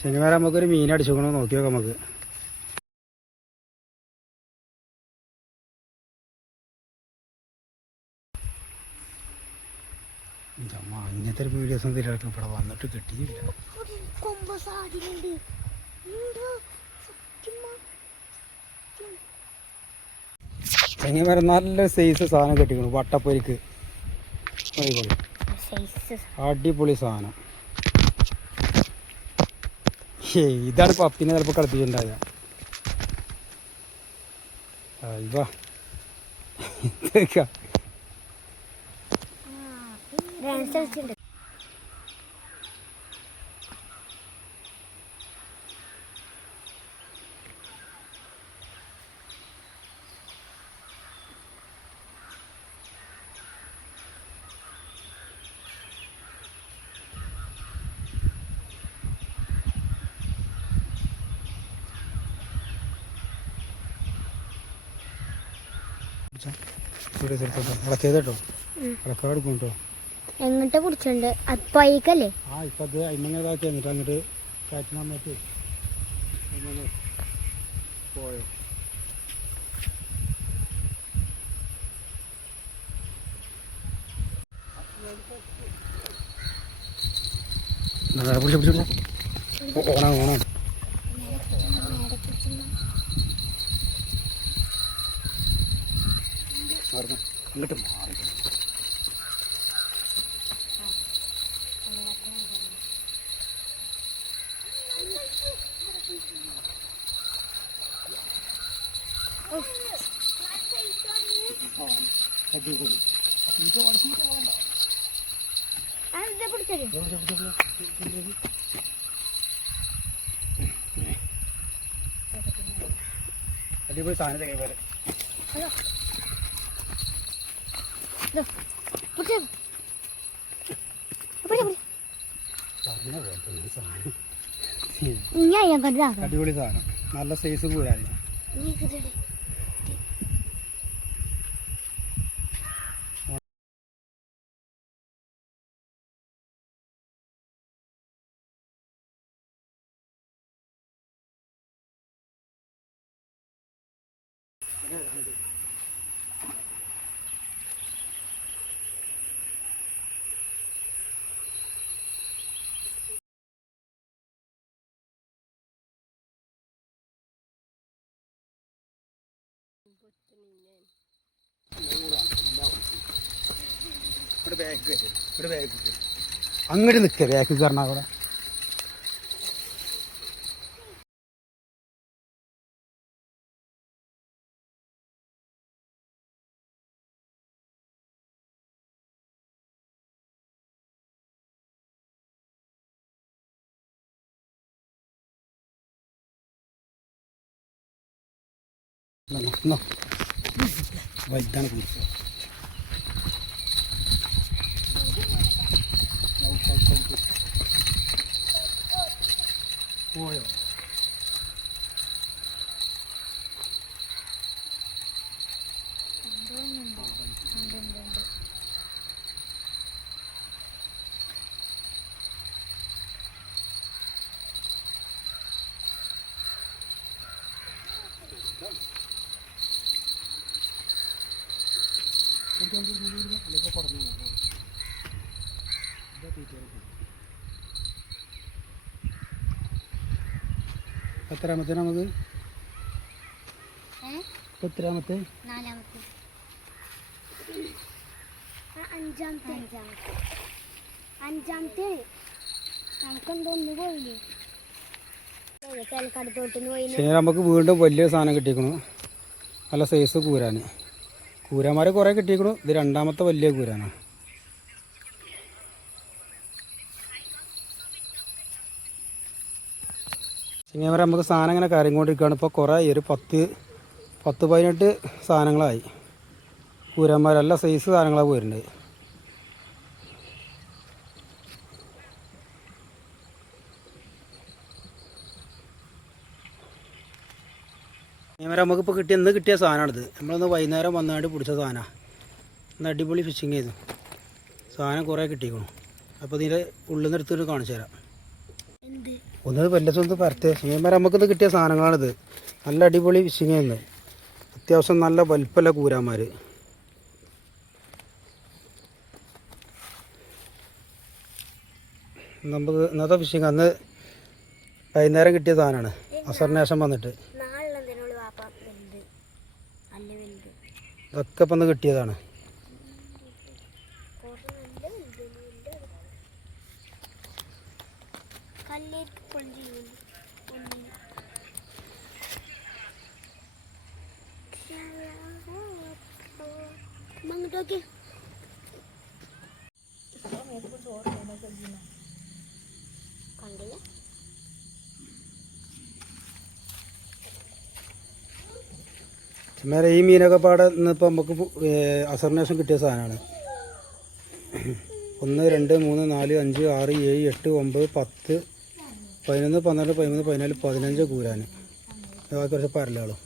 ശനിവാരം നമുക്കൊരു മീൻ അടിച്ചോക്കണം, നോക്കി നോക്കാം നമുക്ക്. ഇങ്ങനത്തെ ഒരു വീഡിയോസ് ഒന്നും ഇതിലൊക്കെ ഇവിടെ വന്നിട്ട് കിട്ടിയില്ല. ശനിവാരം നല്ല സൈസ് സാധനം കിട്ടിക്കണം, വട്ടപ്പൊരിക്ക് അടിപൊളി സാധനം. ഇതാണ് പപ്പിനെ ചിലപ്പോൾ കളിപ്പിച്ചിട്ടുണ്ടാവുക. ഇതാ കേട്ടോ അടക്കാടുക്കും കേട്ടോ. എങ്ങോട്ട് പിടിച്ചോണ്ട് അപ്പല്ലേ ആ ഇപ്പൊ അത് അയിമങ്ങനെ ഇതാക്കി എന്നിട്ട് അങ്ങോട്ട് കാറ്റിന് വന്നിട്ട് പോയോ. ഓണം ഓണം അങ്ങോട്ട് മാറി. അടിപൊളി സാധനം പോലെ അടിപൊളി സാധനം, നല്ല സൈസ് പൂരാണ്. അങ്ങോട്ട് നിൽക്കുക ബാക്ക് കയറണ അവിടെ. വലുതാണ് കുറിച്ച് പോയോ. എത്രാമത്തെ നമുക്ക് എത്രാമത്തെ അഞ്ചാമത്തെ നമുക്ക് വീണ്ടും വലിയ സാധനം കിട്ടിക്കണു, നല്ല സൈസ് കൂരാന്. കൂരാന്മാരെ കുറേ കിട്ടിക്കണു, ഇത് രണ്ടാമത്തെ വലിയ കൂരാനാണ്. ചിങ്ങമര നമുക്ക് സാധനം ഇങ്ങനെ കരങ്ങിക്കൊണ്ടിരിക്കുകയാണ്. ഇപ്പോൾ കുറേ ഒരു 10-18 സാധനങ്ങളായി. കൂരാന്മാരല്ല സൈസ് സാധനങ്ങളാണ് പോരുന്നത്. ചിങ്ങമര നമുക്കിപ്പോൾ കിട്ടിയ സാധനമാണിത്. നമ്മളൊന്ന് വൈകുന്നേരം വന്നാണ്ട് പിടിച്ച സാധനമാണ്. ഇന്ന് അടിപൊളി ഫിഷിങ് ചെയ്തു. സാധനം കുറേ കിട്ടിക്കണം. അപ്പോൾ ഇതിൻ്റെ ഉള്ളിൽ നിന്ന് എടുത്തിട്ട് കാണിച്ചു തരാം. ഒന്ന് വല്ലതൊന്ന് പരത്തേ ചുമന്മാരെ നമുക്കിത് കിട്ടിയ സാധനങ്ങളാണിത്. നല്ല അടിപൊളി ഫിഷിങ്ങായിരുന്നു. അത്യാവശ്യം നല്ല വലിപ്പമുള്ള കൂരാന്മാർ. നമുക്ക് ഇന്നത്തെ ഫിഷിങ് അന്ന് വൈകുന്നേരം കിട്ടിയ സാധനമാണ്. അസറിന് ശേഷം വന്നിട്ട് ഇതൊക്കെ ഇപ്പം ഒന്ന് കിട്ടിയതാണ്. ചുമ്മാരെ ഈ മീനൊക്കെ പാടെ ഇന്നിപ്പോൾ നമുക്ക് അസറിന് ശേഷം കിട്ടിയ സാധനമാണ്. 1 2 3 4 5 6 7 8 9 10 11 12 13 14 15 കൂരാൻ. ബാക്കി കുറച്ച് പരലുകളും.